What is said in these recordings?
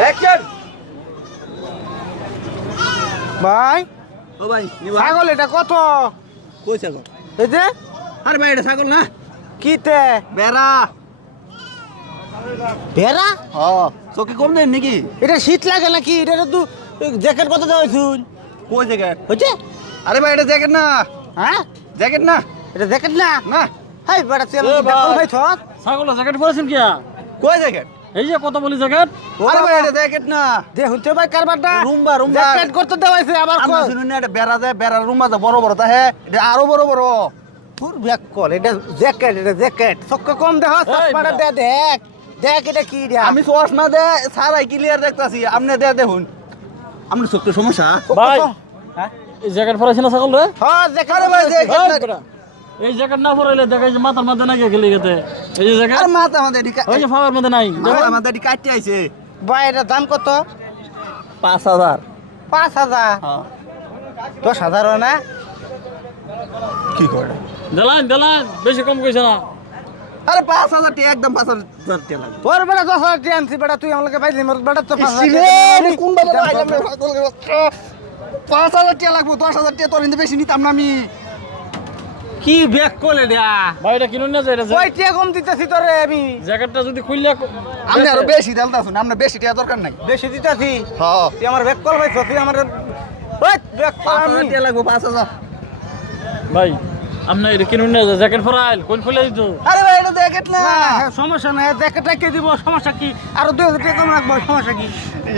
Action ভাই ও ভাই ছাগল এটা কত? কই ছাগল? এই যে? আরে ভাই এটা ছাগল না। কিতে? বেড়া ভেড়া? হ চোখে কম দেন নাকি? এটা শীত লাগে নাকি? এটা তো জ্যাকেট কত দেওয়া হয়েছুন কই জ্যাকেট? হয়েছে? আরে ভাই এটা জ্যাকেট না। হ্যাঁ? জ্যাকেট না। এটা জ্যাকেট না? না। হাই বেড়া তেল ভাই। ছাগল জ্যাকেট পরেছেন কিয়া? কই জ্যাকেট? এই যে কত বলি জ্যাকেট? আরে ভাই এটা জ্যাকেট না। দেখুন তো ভাই কারবারটা। Rumba, Rumba. জ্যাকেট করতে দেওয়া হয়েছে আবার আমরা শুনুন না এটা বেড়া যায় রুম আছে বড় বড় তা হ্যাঁ এটা আরও বড় বড়। তোর ব্যাক কল এটা জ্যাকেট এটা জ্যাকেট। চক্ক কম দেখ চশমাটা দে দেখ। দেখ এটা কি রে? আমি চশমা দে সারাই ক্লিয়ার দেখতাছি। আপনি দে দেখুন। আপনার চোখের সমস্যা? ভাই হ্যাঁ? এই জ্যাকেট পরেছেন না ছাগল রে? হ্যাঁ জ্যাকেট ভাই, জ্যাকেট এই। জ্যাকেট না পরাইলে দেখা যায় মাথার মধ্যে নাই গেলি গেতে এই যে জ্যাকেট আর মাথা আমাদের এদিকে ওই যে ফাওয়ার মধ্যে নাই। মাথা আমাদের এদিকে কাটতে আইছে ভাই এটার দাম কত? পাঁচ হাজার। পাঁচ হাজার? দশ হাজার হয় না? কি করে? দেলান দেলান বেশি কম কইছে না। আরে পাঁচ হাজার টাকা একদম পাঁচ হাজার টাকা লাগবে তোর বেটা দশ হাজার টি আনছি বেটা তুই আমাকে পাইলি মোর বেটা তো পাঁচ হাজার। কোন বাচ্চা। পাঁচ হাজার টাকা লাগবো দশ হাজার টাকা তোর বেশি নিতাম না আমি। কি ব্যাগ করলে দেয়া ভাই এটা কিনুন না যে এটা কয় টাকা কম দিতেছি তোরে আমি? জ্যাকেটটা যদি খুললে আপনি আরও বেশি দেলতা শুন আপনার বেশি টাকা দরকার নাই। বেশি দিতেছি? হ্যাঁ তুই আমার ব্যাগ কল ভাই তুই আমার ওই ব্যাগ কল পাঁচ আমি হাজার টাকা লাগবো পাঁচ হাজার। ভাই আপনি এটা কিনুন না জ্যাকেট পরাইল কোন খুলে দিত? আরে ভাই এটা জ্যাকেট না। না, সমস্যা নাই জ্যাকেট রেখে দিব সমস্যা কি? আরও দুই হাজার টাকা কম রাখব সমস্যা কি?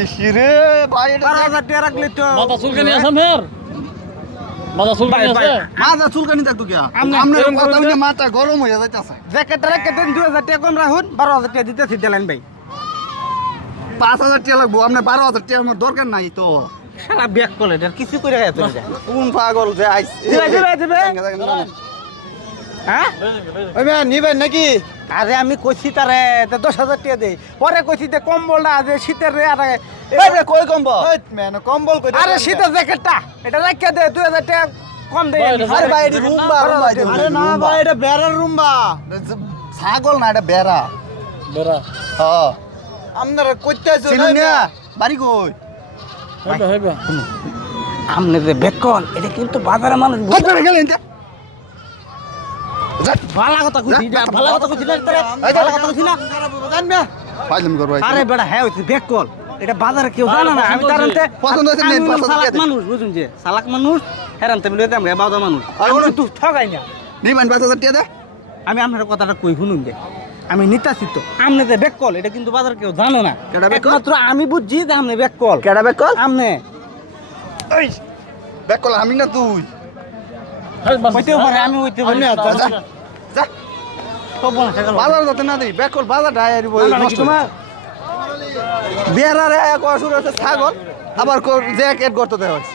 ইসিরে ভাই এটা বারো হাজার টাকা রাখলে তো। মাথা চুলকানি আছে ফের? মাথা চুলকানি আছে? মাথা চুলকানি থাকতো কি আমনে আপনার কথা করে শুনে মাথা গরম হয়ে যাইতাছে। জ্যাকেটটা দুই হাজার টাকা কম রাখুন বারো হাজার টাকা দিতেছি দিলেন ভাই। পাঁচ হাজার টাকা লাগবো আপনার বারো হাজার টাকা আমার দরকার নাই তো। সারা ব্যাগ করলে কিছু করে তুই কোন পাগল যে দিবে, দিবে, দিবে। হ্যাঁ? ওই ম্যাম নিবেন নাকি? আরে আমি কইছি তারে দশ হাজার টাকা দেই পরে কইছি তে কম্বলটা আছে শীতের রে আরে এই কই কম্বল? ম্যান কম্বল কই আরে শীতের জ্যাকেটটা এটা রাখিয়া দে দুই হাজার টাকা কম দেই আরে ভাই এটা রুম্বা রুম্বা আরে না ভাই, এটা বেড়ার রুম্বা। ছাগল না এটা বেড়া। বেরা হ্যাঁ আপনারা কইতে আছো না বাড়ি কই? হইবা হইবা। আমনে যে বেকল এটা কিন্তু বাজারে মানুষ গেলেন? যা, ভালো কথা কইছি কথা কইছি না তোরে এই যা, কথা কইছি না। পাইলাম করব আরে বেটা হ্যাঁ হইছে বেকল এটা বাজারে কেউ জানে না। আমি তার আনতে পছন্দ হয়েছে নেন, পছন্দ চালাক করে দে। মানুষ বুঝুন যে। চালাক মানুষ আর ওরা- ঠগাই না। দে। আমি আপনার কথাটা কই শুনুন যে। আমি নিতাছি তো আমনে যে ব্যাক কল এটা কিন্তু বাজার কেউ জানে না? একমাত্র আমি বুঝছি যে আমনে ব্যাক কল। কেডা বেক কল? আমনে। এই বেক কল আমি না তুই। হইতেও পারে আমি হইতে পারি। যা, যা, যা বাজার যাতে না দিই বাজার বই তোমার বিয়ারারে এক অসুর আছে ছাগল। আবার জ্যাকেট করতে দেওয়া হয়েছে।